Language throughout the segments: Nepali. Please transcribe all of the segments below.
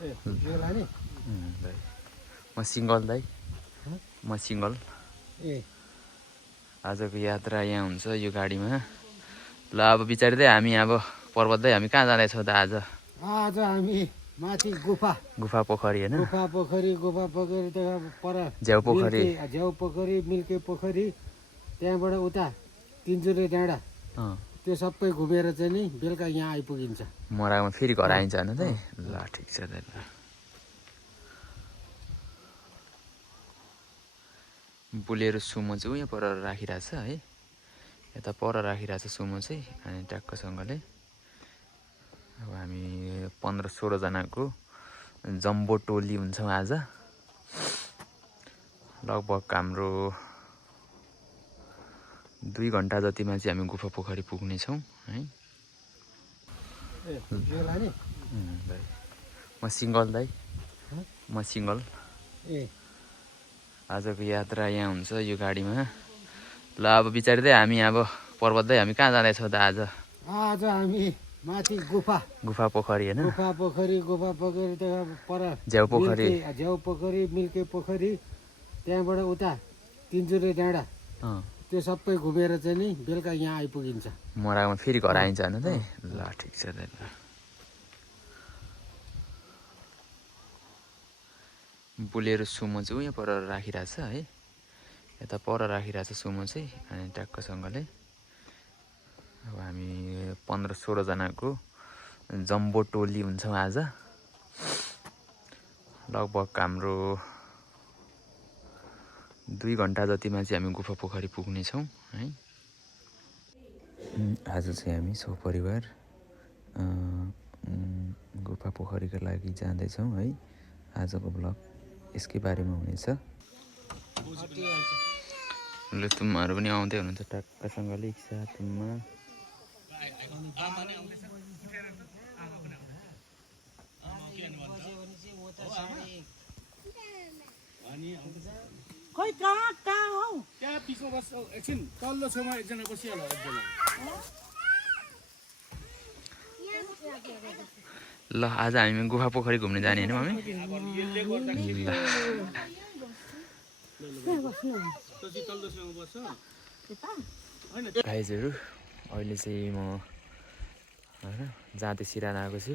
यो लाने दाइ म सिङ्गल दाइ म सिङ्गल आजको यात्रा यहाँ हुन्छ यो गाडीमा ल अब बिचारी दाइ हामी अब पर्वत दाइ हामी कहाँ जाँदैछौँ त आज हामी माथि गुफा पोखरी होइन गुफा पोखरी त पर झ्याउ पोखरी झ्याउ पोखरी मिल्के पोखरी त्यहाँबाट उता तिनचुरे डाँडा त्यो सबै घुमेर चाहिँ नि बेलुका यहाँ आइपुगिन्छ मराङमा फेरि घर आइन्छ होइन दाइ ल ठिक छ दाइ ल बुलेरो सुमो चाहिँ उयो पर राखिरहेछ है यता पर राखिरहेछ सुमो चाहिँ अनि ट्याक्कसँगले अब हामी 15-16 जनाको जम्बो टोली हुन्छौँ आज लगभग हाम्रो 2 घन्टा जतिमा चाहिँ हामी गुफा पोखरी पुग्नेछौँ है दाइ म सिङ्गल दाइ म सिङ्गल आजको यात्रा यहाँ हुन्छ यो गाडीमा ल अब बिचारी दाइ हामी अब पर्वत दाइ हामी कहाँ जाँदैछौँ त आज हामी माथि गुफा पोखरी होइन गुफा पोखरी त पर झ्याउ पोखरी मिल्के पोखरी त्यहाँबाट उता तिनचुरे डाँडा त्यो सबै घुमेर चाहिँ नि बेलुका यहाँ आइपुगिन्छ मराङमा फेरि घर आइन्छ होइन दाइ ल ठिक छ दाइ ल बुलेरो सुमो चाहिँ उयो पर राखिरहेछ है यता पर राखिरहेछ सुमो चाहिँ अनि ट्याक्कसँगले अब हामी 15-16 जनाको जम्बो टोली हुन्छौँ आज लगभग हाम्रो 2 घन्टा जतिमा चाहिँ हामी गुफा पोखरी पुग्नेछौँ है आज चाहिँ हामी सपरिवार गुफा पोखरीका लागि जाँदैछौँ है आजको ब्लग यसकै बारेमा हुनेछ ल तुम्माहरू पनि आउँदै हुनुहुन्छ टक्कसँगले एकसाथमा खोइ कहाँ हौ त्यहाँ पिछो बस एकछिन तल्लो छेउमा एकजना बसिहाल्यो एकजना ल आज हामी गुफा पोखरी घुम्न जाने होइन मम्मी गाइजहरू अहिले चाहिँ म होइन जाँदै सिरान आएको छु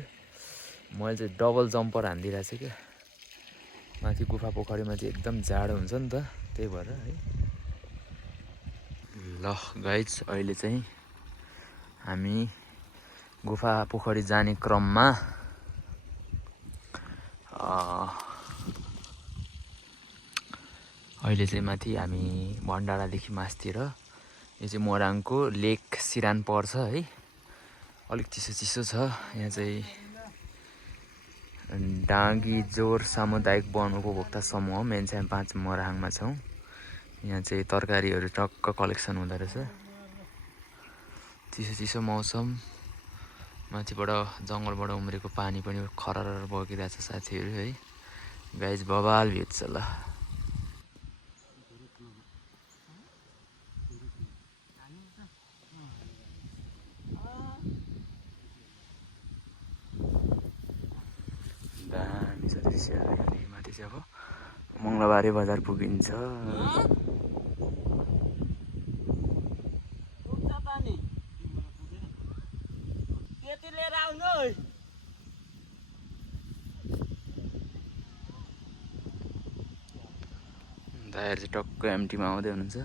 मैले चाहिँ डबल जम्पर हानिदिइरहेको छु क्या माथि गुफा पोखरीमा चाहिँ एकदम जाडो हुन्छ नि त त्यही भएर है ल गाइज अहिले चाहिँ हामी गुफा पोखरी जाने क्रममा अहिले चाहिँ माथि हामी भण्डारादेखि मासतिर यो चाहिँ मोराङको लेक सिरान पर्छ है अलिक चिसो छ यहाँ चाहिँ डाँगी जोर सामुदायिक वन उपभोक्ता समूह मेन्साम 5 मोराङमा छौँ यहाँ चाहिँ तरकारीहरू टक्क कलेक्सन हुँदो रहेछ चिसो मौसम माथिबाट जङ्गलबाट उम्रेको पानी पनि खरर बगिरहेछ साथीहरू है गाइज बवाल भ्यू छ ल दामी छ दृश्यहरू यहाँदेखि माथि चाहिँ अब मङ्गलबारे बजार पुगिन्छ दाइहरू चाहिँ टक्क एमटीमा आउँदै हुनुहुन्छ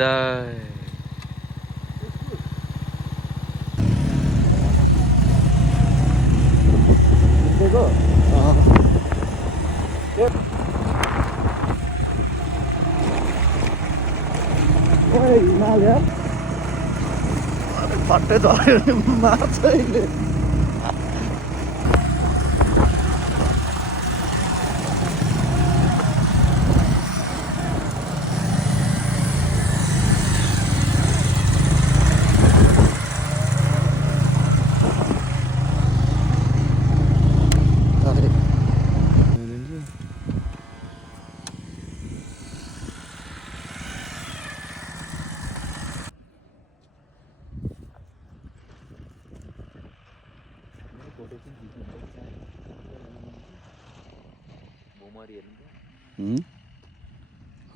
दाइ पट्टै धऱ्यो मार्छ अहिले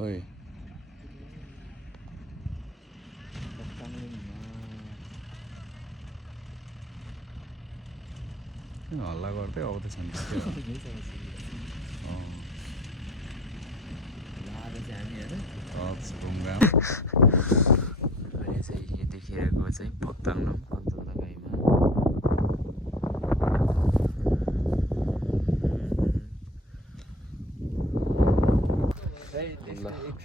Oi. हल्ला गर्दै अब त छन् अहिले चाहिँ यो देखिरहेको चाहिँ पक्ताङनाम कञ्चनजङ्घामा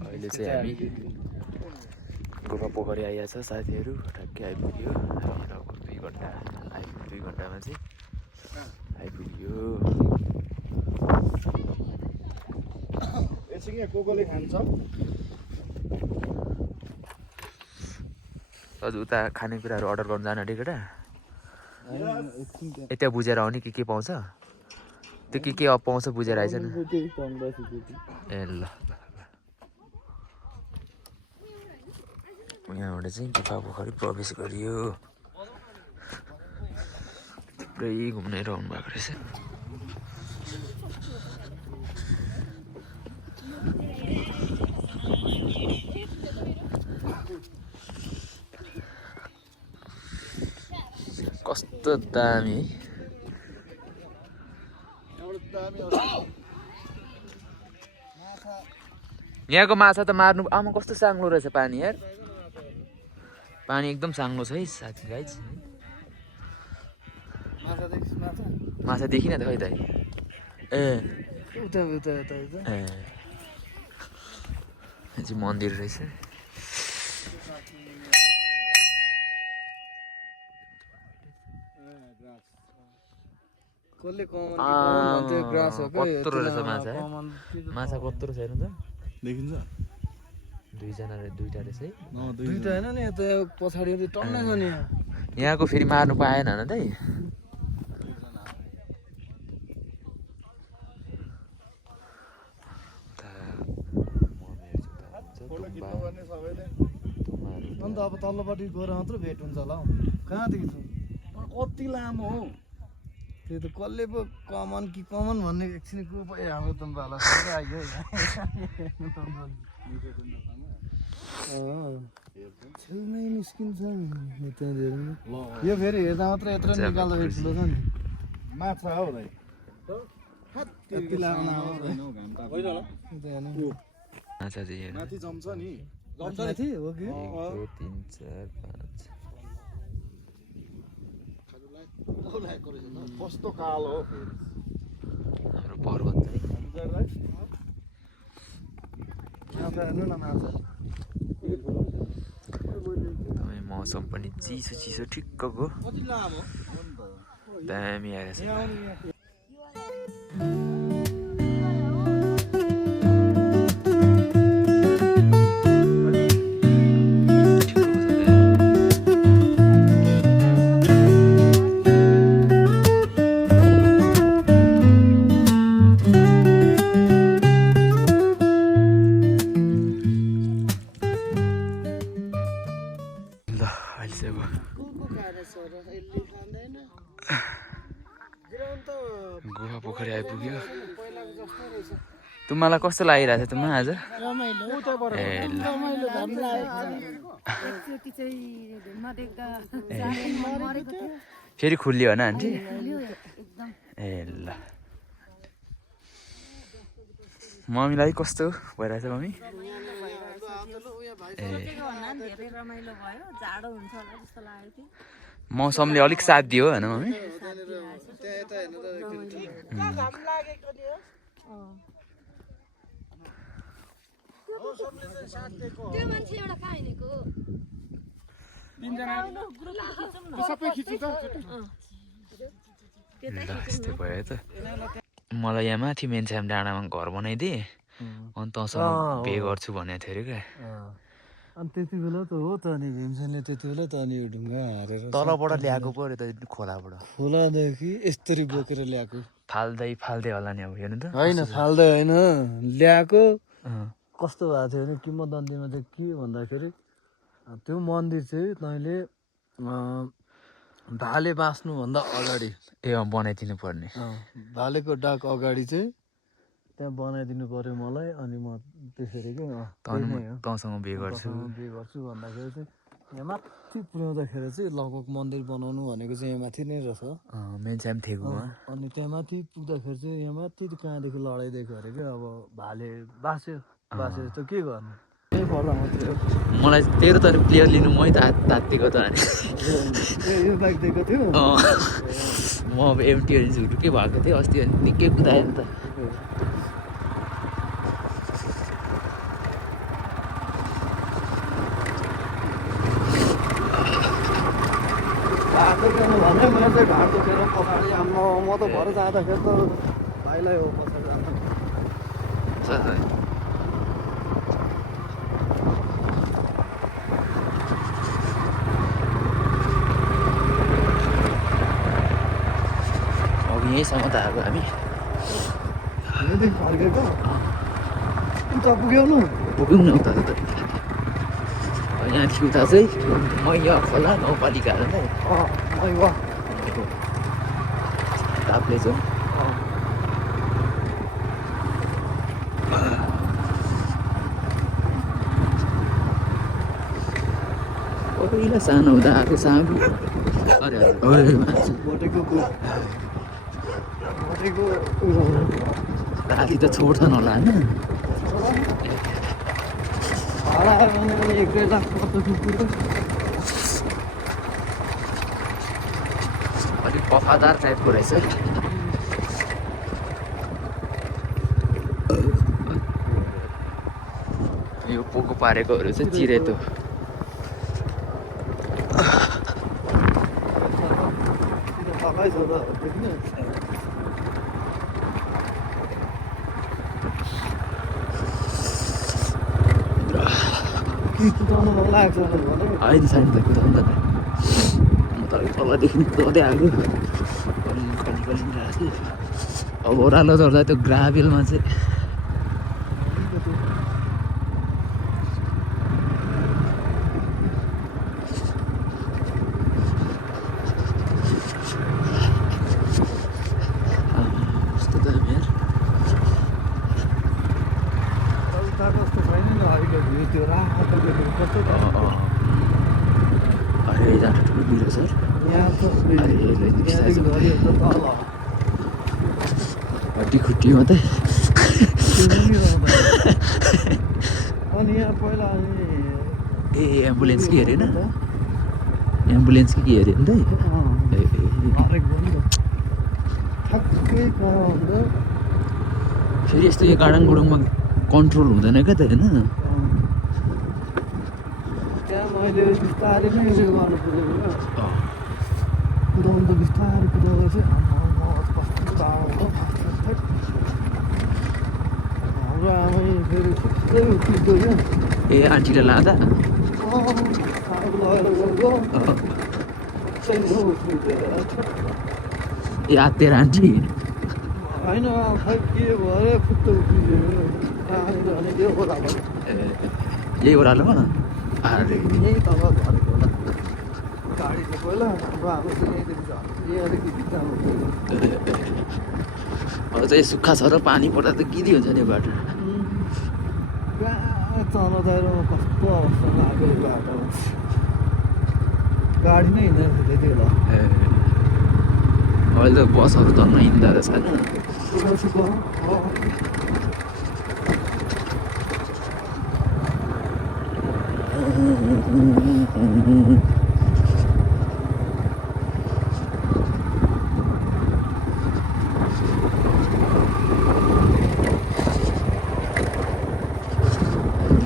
अहिले चाहिँ हामी गुफा पोखरी आइहाल्छ साथीहरू ठ्याक्कै आइपुग्यो हामी लगभग 2 घन्टामा चाहिँ आइपुग्यो हजुर उता खानेकुराहरू अर्डर गर्नु जानु अरे केटा यता बुझेर आउने के पाउँछ त्यो के पाउँछ बुझेर आइज न ए ल यहाँबाट चाहिँ गुफा पोखरी प्रवेश गरियो थुप्रै घुम्ने रहनु भएको रहेछ कस्तो दामी यहाँको माछा त मार्नु आमा कस्तो साङ्लो रहेछ पानी यार पानी एकदम साङ्लो छ है साथी गाइज माछा देखिन त खै त ए चाहिँ मन्दिर रहेछ कत्रो रहेछ माछा माछा कत्रो छैन त देखिन्छ दुईटा रहेछ है दुईटा हैन नि यता पछाडी टन्नै छ नि यहाँको फेरि मार्नु पाएन न त अन्त अब तल्लोपट्टि गएर मात्र भेट हुन्छ होला हौ कहाँदेखि कति लामो हौ त्यो त कसले पो कमन कि कमन भन्ने एकछिन को पो हाम्रो त बाला आइयो छेउमै निस्किन्छ यो फेरि हेर्दा मात्र यत्रो निकाल्दा ठुलो छ नि माछा हौ भाइ कति लामो माछा चाहिँ माथि जम्छ नि माथि हो कि 1 2 3 4 5 कस्तो कालो हो हाम्रो पर्वत चाहिँ एकदमै मौसम पनि चिसो ठिक्कको दामी आएछ गुफा पोखरी आइपुग्यो तुम्हाला कस्तो लागिरहेछ तुमा आज फेरि खुल्लियो होइन आन्टी ए ल मम्मीलाई कस्तो भइरहेछ मम्मी मौसमले अलिक साथ दियो होइन मम्मी यस्तै भयो त मलाई यहाँ माथि मेन्साम डाँडामा घर बनाइदिए अनि तँसँग पे गर्छु भनेको थियो अरे क्या अनि त्यति बेला त हो त अनि भीमसेनले त्यति बेला त अनि ढुङ्गा हारेर तलबाट ल्याएको पो त खोलाबाट खोलादेखि यस्तरी बोकेर ल्याएको फाल्दै होला नि अब हेर्नु त होइन फाल्दै होइन ल्याएको कस्तो भएको थियो भने किम्बदन्तीमा चाहिँ के भन्दाखेरि त्यो मन्दिर चाहिँ तैँले भाले बाँच्नुभन्दा अगाडि ए बनाइदिनु पर्ने भालेको डाक अगाडि चाहिँ त्यहाँ बनाइदिनु पर्यो मलाई अनि म त्यसरी के तँसँग बिहे गर्छु बिहे गर्छु भन्दाखेरि चाहिँ यहाँ माथि पुर्याउँदाखेरि चाहिँ लगभग मन्दिर बनाउनु भनेको चाहिँ यहाँ माथि नै रहेछ मेन्साम थेगुमा अनि त्यहाँ माथि पुग्दाखेरि चाहिँ यहाँ माथि कहाँदेखि लडाइदिएको अरे क्या अब भाले बाँच्यो त के गर्नु त्यही पर्दा मात्रै मलाई तेरो तर प्लेयर लिनु मै तात्तिएको त यो बाइक दिएको थियो म अब एमटी झुटुकै भएको थिएँ अस्ति निकै कुदायो नि त घाटो खेल्नु भन्दै मैले चाहिँ घाटो खेर पछाडि म त भएर जाँदाखेरि त भाइलाई हो पछाडि जाँदा अब यहीँसम्म त आएको हामी यहाँदेखि फर्केको उता पुग्यौ न पुग्यौँ न उता त यहाँदेखि उता चाहिँ मैया खोला गाउँपालिका ताप्ले छ पहिला सानो हुँदा आएको साबु अरे राति त छोड्छन् होला होइन अलिक वफादार टाइपको रहेछ यो पोको पारेकोहरू चाहिँ चिरेतो अहिले छैन त कुदाउनु त म त तलदेखि कुदाउँदै आएको अब ओह्रालो चढ्दा त्यो ग्राभेलमा चाहिँ हड्डी खुट्टी मात्रै अनि यहाँ पहिला ए एम्बुलेन्स कि हेरेन एम्बुलेन्स कि हेऱ्यो नि त फेरि यस्तो यो गाडाङ गुडुङमा कन्ट्रोल हुँदैन क्या त होइन त्यहाँ मैले बिस्तारै नै उयो गर्नु पऱ्यो कुदाउनु त बिस्तारै कुदाउँदा चाहिँ हाम्रो आमै फेरि खुट्टै कुद्यो क्या ए आन्टीलाई लाँदा ए तेरो आन्टी होइन खै के भयो खुट्टै उक्कियो यही ओह्रालोमा यहीँ तल झरेको होला गाडी चाहिँ पहिला हाम्रो आमा चाहिँ यहीँदेखि झर्यो यहाँदेखि भित्तामा अब चाहिँ सुक्खा छ र पानी पर्दा त गिरी हुन्छ नि बाटो चलाउँदा कस्तो अवस्थामा आएको बाटो गाडी नै हिँड्दैन त्यति बेला अहिले त बसहरू त नहिँड्दा रहेछ होइन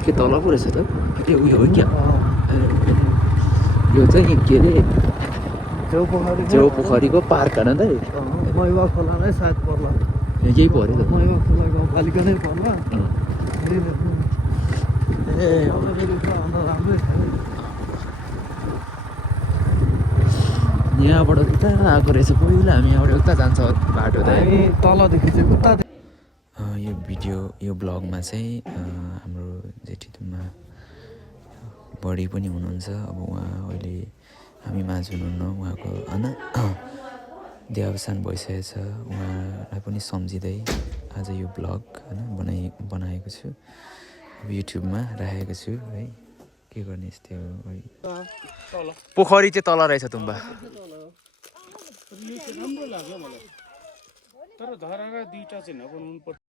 के तल पो रहेछ त ए उयो हो क्या यो चाहिँ के अरे चेउपोखरीको पार्क होइन त मैवा खोला नै सायद पर्ला यही पऱ्यो त मैवा खोला गाउँपालिका नै पर्ला ए राम्रै यहाँबाट उता आएको रहेछ पहिला हामी यहाँबाट उता जान्छ बाटो त तलदेखि चाहिँ उता यो भिडियो यो ब्लगमा चाहिँ हाम्रो जेठीमा बडी पनि हुनुहुन्छ अब उहाँ अहिले हामी माझ हुनुहुन्न उहाँको होइन देहावसान भइसकेको छ उहाँलाई पनि सम्झिँदै आज यो ब्लग होइन बनाएको छु अब युट्युबमा राखेको छु है के गर्ने यस्तै हो है पोखरी चाहिँ तल रहेछ तुम्बा राम्रो लाग्यो मलाई तर धराका दुईटा चाहिँ नबनाउनु पर्छ